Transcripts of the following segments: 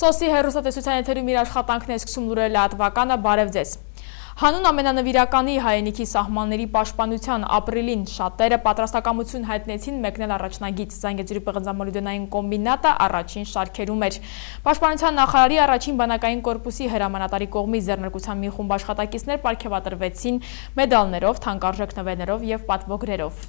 Սոսի հեռուստատեսության եթերում իր աշխատանքն է սկսում լուրերը լատվականը, բարև ձեզ։ Հանուն ամենանվիրականի հայրենիքի սահմանների պաշտպանության ապրիլին շատերը պատրաստակամություն հայտնեցին մեկնել առաջնագիծ Զանգեզուրի պղնձամոլիբդենային կոմբինատը առաջին շարքերում էր։ Պաշտպանության նախարարի առաջին բանակային կորպուսի հրամանատարի կողմից ձեռնարկության մի խումբ աշխատակիցներ պարգևատրվեցին մեդալներով, թանկարժեք նվերներով և պատվոգրերով։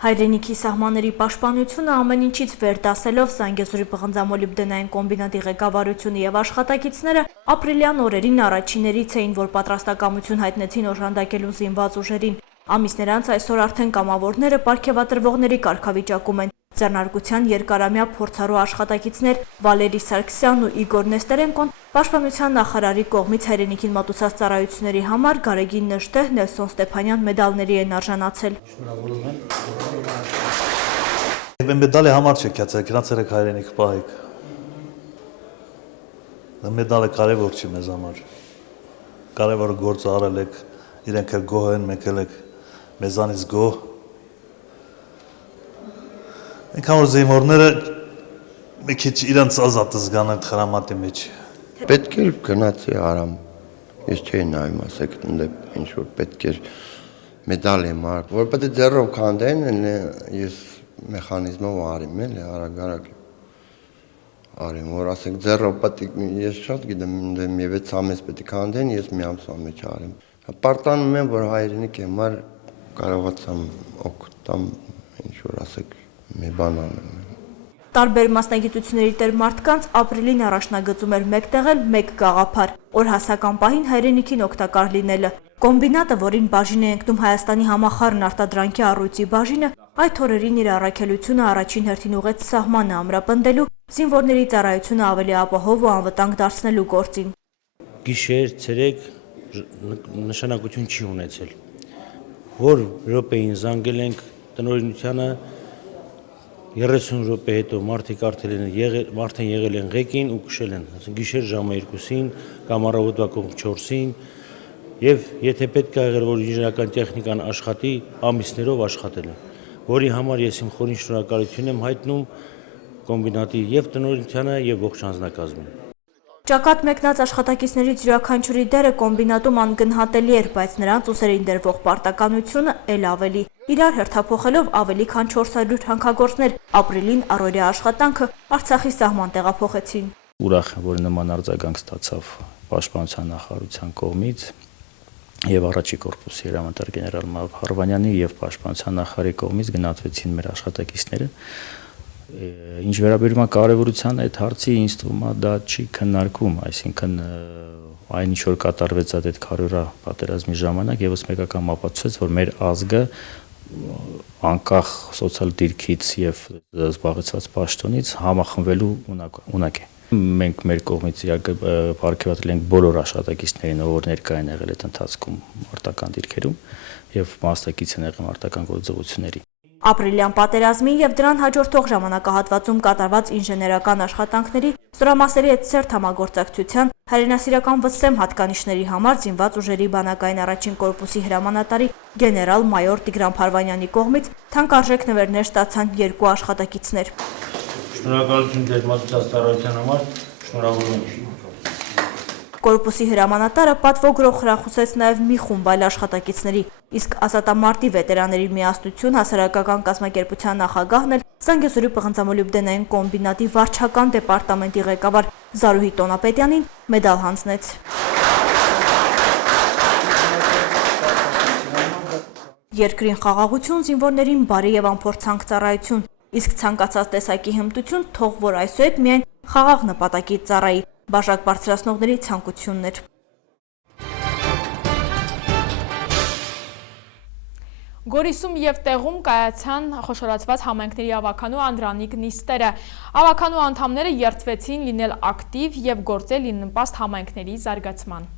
Հայրենիքի սահմանների պաշտպանությունը ամեն ինչից վեր դասելով Զանգեզուրի պղնձամոլիբդենային կոմբինատի ղեկավարությունը և աշխատակիցները ապրիլյան օրերին առաջիններից էին, որ պատրաստակամություն հայտնեցին օժանդակելու զինված ուժերին։ Ամիսներ անց այսօր արդեն կամավորները պարգևատրվողների կարգավիճակում են։ Ձեռնարկության երկարամյա փորձառու աշխատակիցներ Վալերի Սարգսյանն ու Իգոր Նեստերենկոն Պաշտպանության նախարարի կողմից հայրենիքին մատուցած ծառայությունների համար Գարեգին Նժդեհ, Նելսոն Ստեփանյան մեդալների են արժանացել։ Մեդալի համար չեք յացել, գնացել եք հայրենիք պահեք։ Մեդալը կարևոր չի մեզ համար։ Կարևոր գործ արել եք, իրենք էլ գոհ են, մեկ էլ եք մեզանից գոհ։ Այնքան որ զինվորները մի քիչ իրանց ազատ զգան այդ խրամատի մեջ։ Պետք էր գնացի արամ։ Ես չէի նայում, ասեք, ինչ որ պետք էր մեդալ եմ արել, որ պետք է ձեռով քանդեն, ես մեխանիզմով արիմ, էլի արագ արիմ, որ ասեք ձեռով պետք ես շատ գիտեմ, եւ 6 ամիս պետք է քանդեն, ես մի ամսվա մեջ արիմ։ Պարտանում եմ, որ հայրենիքի համար կարողացամ օգտամ, ինչ որ ասեք, մի բան անեմ։ Տարբեր մասնագիտությունների տեր մարդկանց ապրիլին առաջնագծում էր մեկ տեղել մեկ գաղափար՝ օրհասական պահին հայրենիքին օգտակար լինելը։ Կոմբինատը, որին բաժին է ընկնում Հայաստանի համախառն արտադրանքի առույցի բաժինը, այդ օրերին իր առաքելությունը առաջին հերթին ուղղեց սահմանը ամրապնդելու, զինվորների ծառայությունը ավելի ապահով ու անվտանգ դարձնելու գործին։ Գիշեր, ցերեկ նշանակություն չի ունեցել։ Որ րոպեին զանգել ենք տնօրինությանը 30 րոպե հետո մարդիկ արդեն եղել են ղեկին ու քշել են, ասենք գիշեր ժամը 2-ին կամ առավոտվա կողմ 4-ին, եւ եթե պետք է եղել որ ինժեներական տեխնիկան աշխատի, ամիսներով աշխատել է, որի համար ես իմ խորին շնորհակալություն եմ հայտնում կոմբինատի եւ տնօրինությանը եւ ողջ անձնակազմին։ Ճակատ մեկնած աշխատակիցներից յուրաքանչյուրի դերը կոմբինատում անգնահատելի էր, բայց նրանց ուսերին դրվող պարտականությունը էլ ավելի։ Իրար հերթափոխելով ավելի քան 400 հանքագործներ ապրիլին առօրյա աշխատանքը Արցախի սահման տեղափոխեցին։ Ուրախ եմ, որ նման արձագանք ստացավ Պաշտպանության նախարարության կողմից եւ առաջի կորպուսի հրամանատար գեներալ Հարվանյանի եւ Պաշտպանության նախարարի կողմից գնահատվեցին մեր աշխատակիցները։ Ինչ վերաբերում է կարևորության այդ հարցի, ինձ թվում է դա չի քննարկվում, այսինքն այն ինչ որ կատարվեց այդ քարորա պատերազմի ժամանակ եւս մեկական ապացուցեց, որ մեր ազգը անկախ սոցիալ դիրքից եւ զբաղեցված պաշտոնից համախմբվելու ունակ է։ Մենք մեր կողմից պարգևատրել ենք բոլոր աշխատակիցներին, ովքեր ներկայ են եղել այդ ընթացքում արտական դիրքերում եւ մասնակից են եղել արտական գործողությունների։ Ապրիլյան պատերազմի եւ դրան հաջորդող ժամանակահատվածում կատարված ինժեներական աշխատանքների, ստորամասերի հետ սերտ համագործակցության, հայրենասիրական վսեմ հատկանիշների համար զինված ուժերի բանակային առաջին կորպուսի հրամանատարի գեներալ-մայոր Տիգրան Փարվանյանի կողմից թանկարժեք նվերներ ստացան 2 աշխատակիցներ։ Շնորհակալություն ձեր մատուցած ծառայության համար, շնորհավորում եմ։ Կորպուսի հրամանատարը պատվոգրող խրախուսեց նաև մի խումբ այլ աշխատակիցների, իսկ ազատամարտի վետերանների միասնություն հասարակական կազմակերպության նախագահն էլ Զանգեզուրի պղնձամոլիբդենային կոմբինատի վարչական դեպարտամենտի ղեկավար Զարուհի Տոնապետյանին մեդալ հանձնեց։ Երկրին խաղաղություն, զինվորներին բարի եւ անփորձանք ծառայություն, իսկ ցանկացած տեսակի հմտություն թող որ այսուհետ միայն խաղաղ նպատակի ծառայի, բաժակ բարձրացնողների ցանկությունն էր։ Գորիսում եւ տեղում կայացան խոշորացված համայնքների ավականու անդրանիկ նիստերը։ Ավականու անդամները երթվեցին լինել ակտիվ եւ գործել նպաստ համայնքների զարգացման։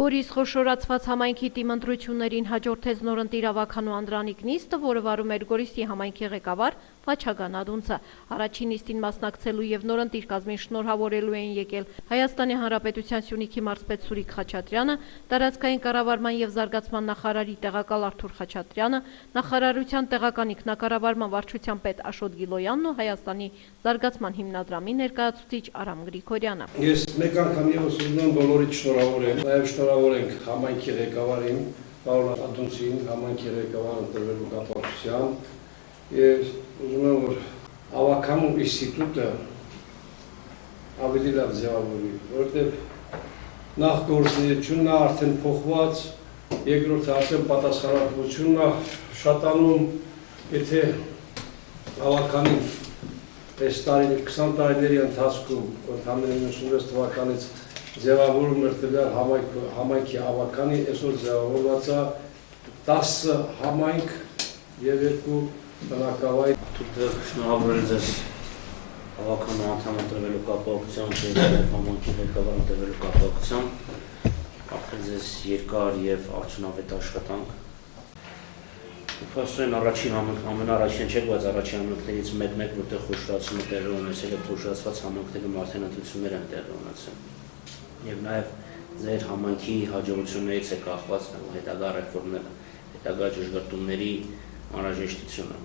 Գորիս խոշորացված համայնքի տիմընտրություններին հաջորդեց նորընտիր ավականու անդրանիկ նիստը, որը վարում էր Գորիսի համայնքի ղեկավար Վաչագան Ադունցը։ Առաջին նիստին մասնակցելու եւ նորընտիր կազմին շնորհավորելու էին եկել Հայաստանի Հանրապետության Սյունիքի մարզպետ Սուրիկ Խաչատրյանը, տարածքային կառավարման եւ զարգացման նախարարի տեղակալ Արթուր Խաչատրյանը, նախարարության տեղական ինքնակառավարման վարչության պետ Աշոտ Գիլոյանն ու Հայաստանի զարգացման հիմնադրամի ներկայացուցիչ Արամ Գրիգորյանը։ Ես մեկ անգամ եւս ուզում եմ բոլորիդ շնորհավորել, նաեւ շնորհավորենք համայնքի ղեկավարին, պարոն Ադունցին, համայնքի ղեկավարը տրվելու կապակցությամբ, եւ ուզում եմ որ ավականու ինստիտուտը ավելի լավ ձևավորվի, որովհետեւ նախ գործունեությունն է արդեն փոխված, երկրորդը արդեն պատասխանատվությունն է շատանում, եթե ավականին այս 20 տարիների ընթացքում, ընդհանրապես 96 թվականից ձևավորում էր տվյալ համայնքի ավականի, այսօր ձևավորված է 10 համայնք եւ 2 բնակավայր։ Թույլ շնորհավորել ձեզ ավականու անդամ ընտրվելու կապակցությամբ եւ համայնքի ղեկավար ընտրվելու կապակցությամբ, ապրել ձեզ երկար եւ արդյունավետ աշխատանք։ Փաստորեն առաջին ամենաառաջին չէ, բայց առաջին համերգներից մեկ որտեղ խոշորացումը տեղի ունեցել եւ խոշորացված համերգներում արդեն ընտրություններ են տեղի ունեցել։ Եվ նաեւ ձեր համայնքի հաջողություններից է կախված հետագա ռեֆորմները, հետագա ճշգրտումների անհրաժեշտությունը։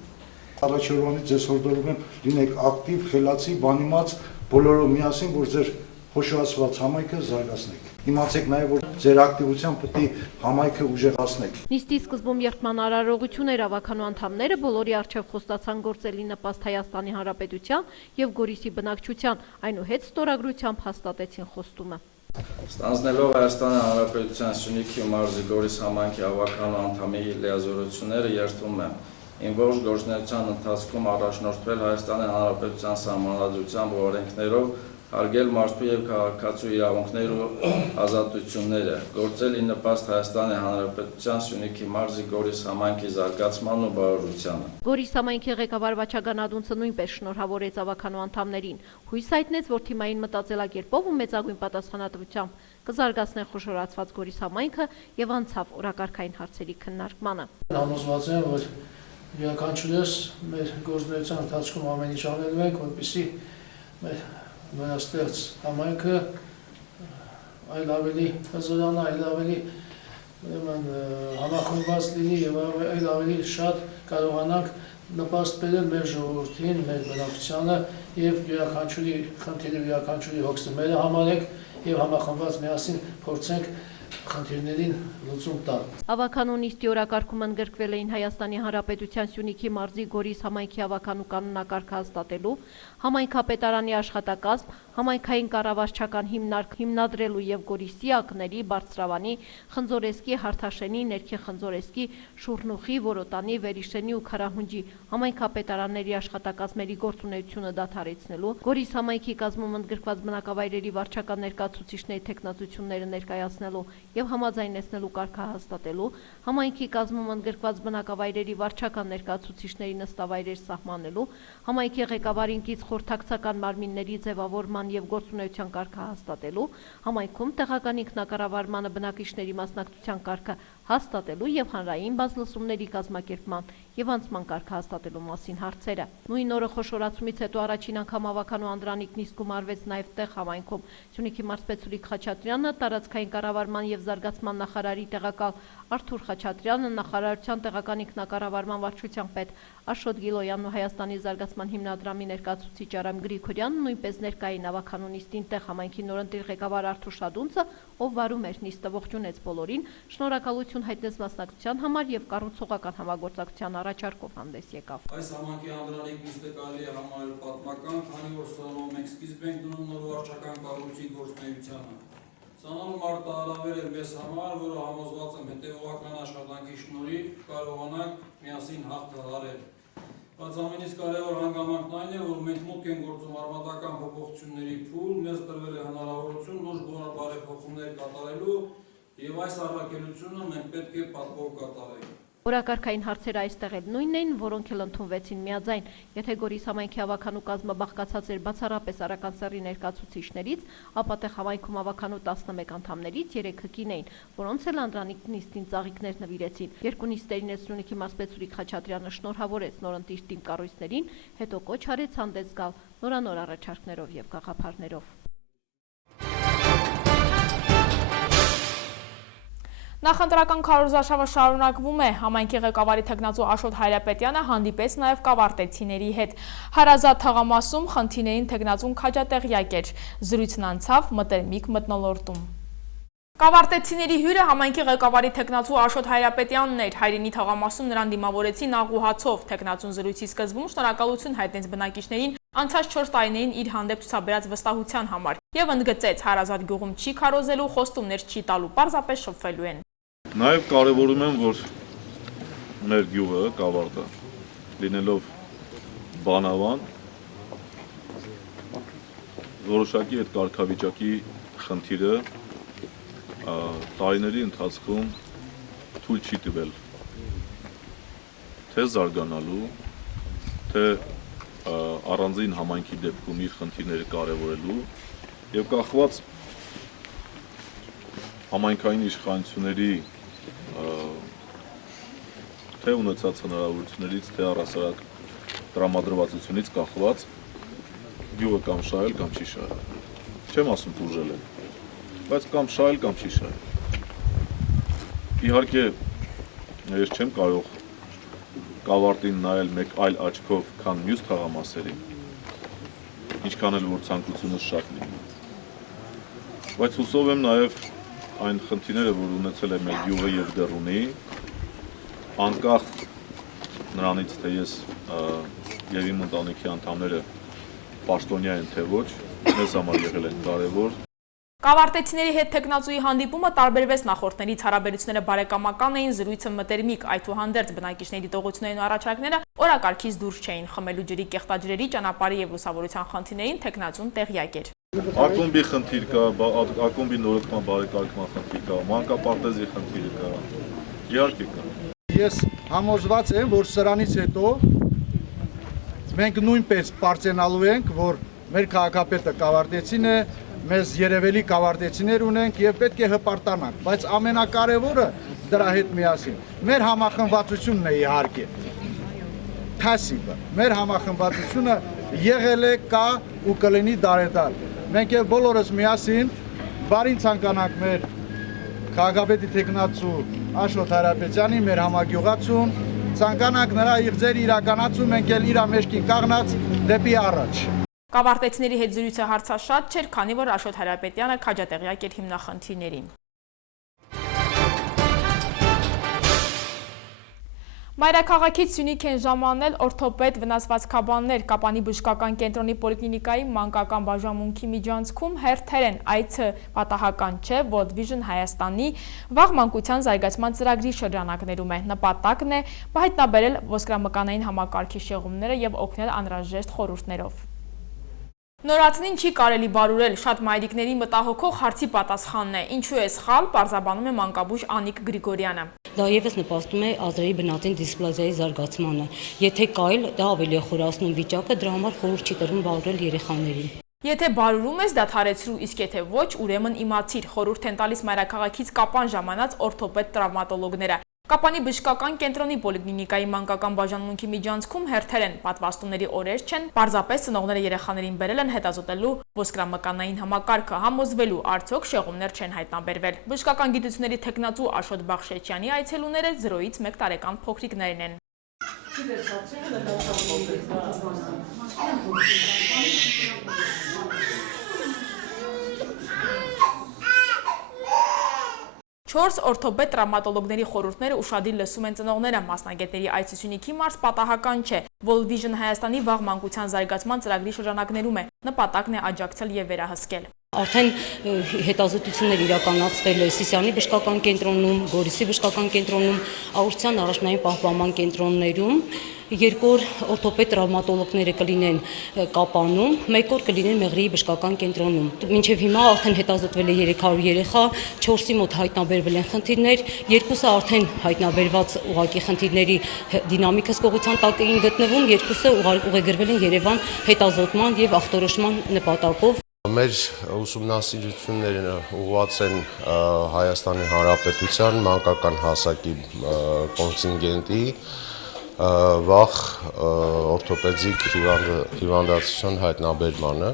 Առաջորդանից ձեզ հորդորում եմ լինեք ակտիվ, խելացի, բանիմաց, բոլորով միասին, որ ձեր խոշորացված համայնքը զարգացնեք։ Իմացեք նաև, որ ձեր ակտիվությամբ պետք է համայնքը ուժեղացնեք։ Նիստի սկզբում երթման արարողություններ ավականու անդամները բոլորի առջև խոստացան գործելի նպաստ Հայաստանի Հանրապետության եւ Գորիսի բնակչության, այնուհետ ստորագրությամբ հաստատեցին խոստումը։ Ստանձնելով Հայաստանի Հանրապետության Սյունիքի մարզի Գորիս համայնքի ավականու անդամի լիազորությունները երթում եմ իմ ողջ գործունեության ընթացքում առաջնորդվել Հայաստանի Հանրապետության սահմանադրությամբ ու օրենքներով, հարգել մարդու եւ քաղաքացու իրավունքներ ու ազատությունները, գործել ի նպաստ Հայաստանի Հանրապետության Սյունիքի մարզի Գորիս համայնքի զարգացմանն ու բարօրությանը։ Գորիս համայնքի ղեկավար Վաչագան Ադունցը նույնպես շնորհավորեց ավականու անդամներին։ Հույս հայտնեց, որ թիմային մտածելակերպով ու մեծագույն պատասխանատվությամբ կզարգացնեն խոշորացված Գորիս համայնքը եւ անցավ օրակարգային հարցերի քննարկմանը։ Համոզված եմ, որ յուրաքանչյուրս մեր գործունեության ընթացքում ամեն ինչ անելու ենք, որպեսզի մեր նորաստեղծ համայնքը այլ ավելի հզորանա, այլ ավելի համախմբված լինի եւ այլ ավելի շատ կարողանանք նպաստ բերել մեր ժողովրդին, մեր բնակչությանը եւ յուրաքանչյուրի խնդիրը, յուրաքանչյուրի հոգսը մերը համարենք եւ համախմբված միասին փորձենք խնդիրներին լուծում տալ։ Ավականու նիստի օրակարգում ընդգրկվել էին Հայաստանի Հանրապետության Սյունիքի մարզի Գորիս համայնքի ավականու կանոնակարգը հաստատելու, համայնքապետարանի աշխատակազմ, համայնքային կառավարչական հիմնարկ հիմնադրելու եւ Գորիսի ակների, Բարձրավանի, Խնձորեսկի, Հարթաշենի, Ներքին Խնձորեսկի, Շուրնուխի, Որոտանի, Վերիշենի ու Քարահունջի համայնքապետարանների աշխատակազմերի գործունեությունը դադարեցնելու, Գորիս համայնքի կազմում ընդգրկված բնակավայրերի վարչական ներկայացուցիչների տեխնացությունները ներկայացնելու եւ համաձայնեցնելու կարգը հաստատելու, համայնքի կազմում ընդգրկված բնակավայրերի վարչական ներկայացուցիչների նստավայրեր սահմանելու, համայնքի ղեկավարին կից խորհրդակցական մարմինների ձևավորման եւ գործունեության կարգը հաստատելու, համայնքում տեղական ինքնակառավարմանը բնակիչների մասնակցության կարգը հաստատելու եւ հանրային բազմլսումների կազմակերպման եւ անցման կարգը հաստատելու մասին հարցերը։ Նույն օրը խոշորացումից հետո առաջին անգամ ավականու անդրանիկ նիստում արվեց նաեւ տեղ համայնքում Սյունիքի մարզպետ Սուրիկ Խաչատրյանը, տարածքային կառավարման եւ զարգացման նախարարի տեղակալ Արթուր Խաչատրյանը, նախարարության տեղական ինքնակառավարման վարչության պետ Աշոտ Գիլոյանն ու Հայաստանի զարգացման հիմնադրամի ներկայացուցիչ Արամ Գրիգորյանն նույնպես ներկային ավականու նիստին տեղ համայնքի նորընտիր ղեկավար Արթուր Շադունցը, ով վարում էր նիստը, ողջունեց բոլորին, շնորհակալություն հայտնեց մասնակցության համար եւ կառուցողական համագործակցության առաջարկով հանդես եկավ։ Այս համայնքի անդրանիկ նիստը կարելի է համարել պատմական, քանի որ սրանով մենք սկիզբ ենք դնում նոր վարչական կառույցի գործունեությանը։ Սանալու մարտահրավեր է մեզ համար, որը համոզված եմ հետևողական աշխատանքի շնորհիվ կարողանանք միասին հաղթահարել։ Բայց ամենից կարևոր հանգամանքն այն է, որ մենք մուտք ենք գործում արմատական փոփոխությունների փուլ, մեզ տրվել է հնարավորություն լուրջ բարեփոխումներ կատարելու եւ այս առաքելությունը մենք պետք է պատվով կատարենք։ Օրակարգային հարցերը այստեղ էլ նույնն էին, որոնք էլ ընդունվեցին միաձայն։ Եթե Գորիս համայնքի հավաքանու կազմը բաղկացած էր բացառապես Արական սեռի ներկայացուցիչներից, ապա տեղ համայնքում հավաքանու 11 անդամներից 3-ը կին էին, որոնց էլ Անդրանիկ նիստին ծաղիկներ նվիրեցին։ Երկու նիստերին էլ Սյունիքի մարզպետ Խաչատրյանը շնորհավորեց նորընտիր թիմ կառույցներին, հետո կոչ արեց հանդես գալ նորանոր առաջարկներով եւ գաղափարներով։ Նախընտրական քարոզարշավը շարունակվում է, համայնքի ղեկավարի թեկնածու Աշոտ Հայրապետյանը հանդիպեց նաև կավարտեցիների հետ։ Հարազատ թաղամասում խնդիրներին թեկնածուն քաջատեղյակ էր, զրույցն անցավ մտերմիկ մթնոլորտում։ Կավարտեցիների հյուրը համայնքի ղեկավարի թեկնածու Աշոտ Հայրապետյանն էր, Հայրենի թաղամասում նրան դիմավորեցին աղուհացով, թեկնածուն զրույցի սկզբում շնորհակալություն հայտնեց բնակիչներին անցած 4 տարիներին իր հանդեպ ցուցաբերած վստահության համար եւ ընդգծեց հարազատ գյուղում չի քարոզելու, խոստումներ չի տալու, պարզապես շփվելու են։ Նաև կարևորում եմ, որ մեր գյուղը կավարտը լինելով բանավան որոշակի այդ կարգավիճակի խնդիրը տարիների ընթացքում թույլ չի տվել թե զարգանալու, թե առանձին համայնքի դեպքում իր խնդիրները կարևորելու եւ կախված համայնքային իշխանությունների թե ունեցած հնարավորություններից, թե առհասարակ տրամադրվածությունից կախված գյուղը կամ շահել, կամ չի շահել։ Չեմ ասում տուժել է, բայց կամ շահել, կամ չի շահել։ Իհարկե, ես չեմ կարող կավարտին նայել մեկ այլ աչքով, քան մյուս թաղամասերին, ինչքան էլ որ ցանկությունը շատ լինի։ Բայց հուսով եմ նաև այն խնդիրները, որ ունեցել է մեր գյուղը եւ դեռ ունի, անկախ նրանից, թե ես եւ իմ ընտանիքի անդամները պաշտոնյա են թե ոչ, մեզ համար եղել են կարևոր։ Կավարտեցիների հետ թեկնածուի հանդիպումը տարբերվեց նախորդներից, հարաբերությունները բարեկամական էին, զրույցը մտերմիկ, այդուհանդերձ բնակիչների դիտողություններն ու առաջարկները օրակարգից դուրս չէին, խմելու ջրի, կեղտաջրերի, ճանապարհի եւ լուսավորության խնդիրներին թեկնածուն տեղյակ էր։ Ակումբի խնդիր կա, ակումբի նորոգման բարեկարգման խնդիր կա, մանկապարտեզի խնդիր կա, իհարկե կա։ Ես համոզված եմ, որ սրանից հետո մենք նույնպես պարծենալու ենք, որ մեր քաղաքապետը կավարտեցին է, մեզ երևելի կավարտեցիներ ունենք եւ պետք է հպարտանանք, բայց ամենակարևորը դրա հետ միասին մեր համախմբվածությունն է իհարկե։ Թասիբը, մեր համախմբվածությունը եղել է, կա ու կլինի դարեդար։ Մենք եւ բոլորս միասին բարին ցանկանանք մեր քաղաքապետի թեկնածու Աշոտ Հայրապետյանի, մեր համագյուղացուն, ցանկանանք նրա իղձերի իրականացում, մենք էլ իր մեջքին կաղնած դեպի առաջ։ Կավարտեցիների հետ զրույցը հարցաշատ չէր, քանի որ Աշոտ Հայրապետյանը քաջատեղյակ էր հիմնախնդիրներին։ Մայրաքաղաքից Սյունիք են ժամանել օրթոպեդ վնասվածքաբաններ, Կապանի բժշկական կենտրոնի պոլիկլինիկայի մանկական բաժանմունքի միջանցքում հերթեր են, այցը պատահական չէ, World Vision Հայաստանի վաղ մանկության զարգացման ծրագրի շրջանակներում է, նպատակն է հայտնաբերել ոսկրամկանային համակարգի շեղումները եւ օգնել անհրաժեշտ խորհուրդներով։ Նորածնին չի կարելի բարուրել, շատ մայրիկների մտահոգող հարցի պատասխանն է, ինչու է սխալ, պարզաբանում է մանկաբույժ Անիկ Գրիգորյանը։ Դա եւս նպաստում է ազրերի բնածին դիսպլազիայի զարգացմանը։ Եթե կայլ, դա ավելի է խորացնում վիճակը, դրա համար խորհուրդ չի տրվում բարուրել երեխաներին։ Եթե բարուրում ես, դադարեցրու, իսկ եթե ոչ, ուրեմն իմացիր, խորհուրդ են տալիս մայրաքաղաքից Կապան ժամանած օրթոպեդ տրավմատոլոգները։ Կապանի բժշկական կենտրոնի պոլիկլինիկայի մանկական բաժանմունքի միջանցքում հերթեր են, պատվաստումների օրեր չեն, պարզապես ծնողները երեխաներին բերել են հետազոտելու ոսկրամկանային համակարգը, համոզվելու արդյոք շեղումներ չեն հայտնաբերվել։ Բժշկական գիտությունների թեկնածու Աշոտ Բախշեչյանի այցելուները 0-ից 1 տարեկան փոքրիկներն են։ 4 օրթոպեդ տրավմատոլոգների խորհուրդները ուշադիր լսում են ծնողները, մասնագետների այցը Սյունիքի մարզ պատահական չէ, World Vision Հայաստանի վաղ մանկության զարգացման ծրագրի շրջանակներում է, նպատակն է աջակցել եւ վերահսկել։ Արդեն հետազոտություններ իրականացվել է Սիսիանի բժշկական կենտրոնում, Գորիսի բժշկական կենտրոնում, Աուշցյան առաջնային պահպանման կենտրոններում 2 օր օրթոպեդ տրավմատոլոգները կլինեն Կապանում, 1 օր կլինեն Մեղրիի բժշկական կենտրոնում։ Մինչև հիմա արդեն հետազոտվել է 300 երեխա, 4-ի մոտ հայտնաբերվել են խնդիրներ, 2-ը արդեն հայտնաբերված ուղղակի խնդիրների դինամիկա հսկողության տակ էին գտնվում, 2-ը ուղեգրվել են Երևան հետազոտման եւ ախտորոշման նպատակով։ Մեր ուսումնասիրությունները ուղղված են Հայաստանի Հանրապետության մանկական հասակի կոնտինգենտի վաղ օրթոպեդիկ հիվանդացության հայտնաբերմանը։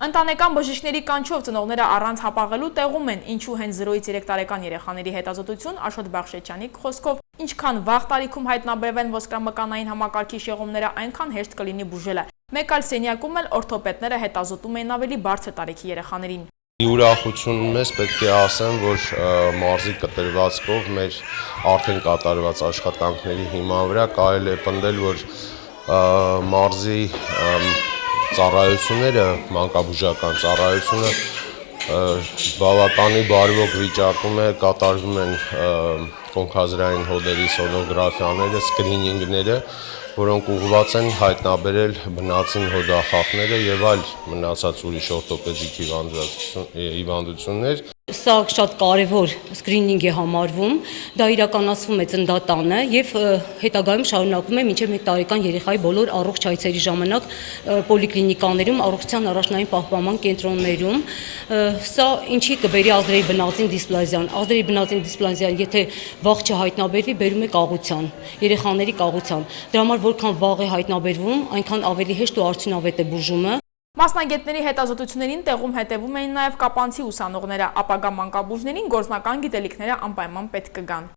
Ընտանեկան բժիշկների կանչով ծնողները առանց հապաղելու տեղում են, ինչու հենց 0-ից 3 տարեկան երեխաների հետազոտություն Աշոտ Բախշեչյանի խոսքով, ինչքան վաղ տարիքում հայտնաբերվեն ոսկրամկանային համակարգի շեղումները, այնքան հեշտ կլինի բուժելը։ Մեկ այլ սենյակում էլ օրթոպեդները հետազոտում էին ավելի բարձր տարիքի երեխաներին։ Ուրախություն մեզ պետք է ասեմ, որ մարզի կտրվածքով մեր արդեն կատարված աշխատանքների հիման վրա կարելի է պնդել, որ մարզի ծառայությունները, մանկաբուժական ծառայությունը բավականի բարվոք վիճակում է, կատարվում են կոնքազրային հոդերի սոնոգրաֆիաները, սկրինինգները, որոնք ուղղված են հայտնաբերել բնածին հոդախախները եւ այլ մնացած ուրիշ օրթոպեդիկ հիվանդություններ։ Սա շատ կարևոր սկրինինգ է համարվում, դա իրականացվում է ծննդատանը եւ հետագայում շարունակվում է մինչեւ 1 տարեկան երեխայի բոլոր առողջ այցերի ժամանակ պոլիկլինիկաներում, առողջության առաջնային պահպանման կենտրոններում։ Սա ինչի կբերի ազդրեի բնածին դիսպլազիան։ Ազդրեի բնածին դիսպլազիան, եթե վաղ չհայտնաբերվի, բերում է կաղության, երեխաների կաղության։ Դրա համար որքան վաղ է հայտնաբերվում, այնքան ավելի հեշտ ու արդյունավետ է բուժումը։ Մասնագետների հետազոտություններին տեղում հետևում էին նաև կապանցի ուսանողները, ապագա մանկաբույժներին գործնական գիտելիքները անպայման պետք կգան։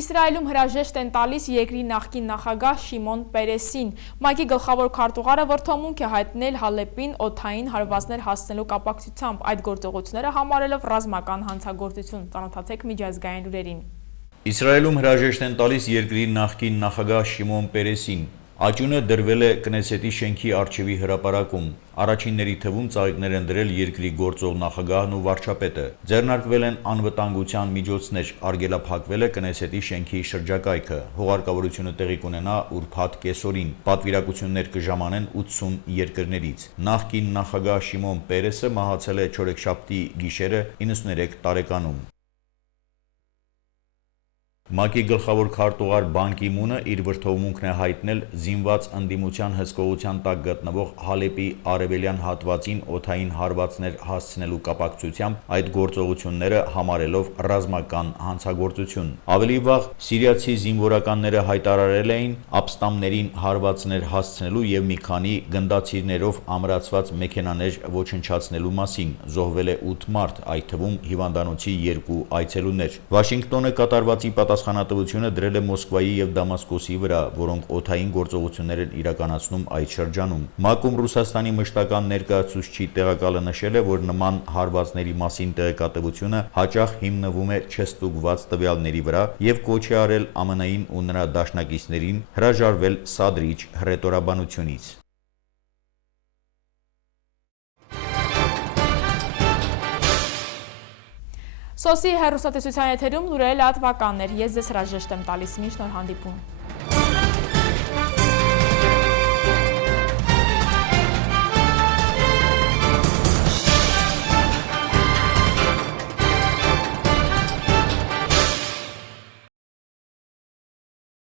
Իսրայելում հրաժեշտ են տալիս երկրի նախկին նախագահ Շիմոն Պերեսին։ ՄԱԿ-ի գլխավոր քարտուղարը որդոմունք է հայտնել Հալեպին օդային հարվածներ հասցնելու կապակցությամբ, այդ գործողությունները համարելով ռազմական հանցագործություն։ Ծանոթացեք միջազգային լուրերին։ Իսրայելում հրաժեշտ են տալիս երկրի նախկին նախագահ Շիմոն Պերեսին։ Աճյունը դրվել է Կնեսետի շենքի առջևի հրապարակում։ Առաջինների թվում ծաղիկներ են դրել երկրի գործող նախագահն ու վարչապետը։ Ձեռնարկվել են անվտանգության միջոցներ, արգելափակվել է Կնեսետի շենքի շրջակայքը։ Հողարկավորությունը տեղի կունենա ուրբաթ կեսօրին։ Պատվիրակություններ կժամանեն 80 երկրներից։ Նախկին նախագահ Շիմոն Պերեսը մահացել է չորեքշաբթի գիշերը 93 տարեկանում։ ՄԱԿ-ի գլխավոր քարտուղար Բան Կի Մունը իր վրթովմունքն է հայտնել զինված ընդդիմության հսկողության տակ գտնվող Հալեպի արևելյան հատվածին օդային հարվածներ հասցնելու կապակցությամբ այդ գործողությունները համարելով ռազմական հանցագործություն։ Ավելի վաղ սիրիացի զինվորականները հայտարարել էին ապստամբներին հարվածներ հասցնելու եւ մի քանի գնդացիրներով ամրացված մեքենաներ ոչնչացնելու մասին։ Զոհվել է 8 մարդ, այդ թվում հիվանդանոցի 2 այցելուներ։ Վաշինգտոնը կատարվածի պատասխանատվությունը դրել է Մոսկվայի եւ Դամասկոսի վրա, որոնք օդային գործողություններ են իրականացնում այդ շրջանում։ ՄԱԿ-ում Ռուսաստանի մշտական ներկայացուցիչի տեղակալը նշել է, որ նման հարվածների մասին տեղեկատվությունը հաճախ հիմնվում է չստուգված տվյալների վրա եւ կոչ է արել ԱՄՆ-ին ու նրա դաշնակիցներին հրաժարվել սադրիչ հռետորաբանությունից։ Սոսի հեռուստատեսության եթերում լուրերը լատվականներ, ես ձեզ հրաժեշտ եմ տալիս, մինչ նոր հանդիպում։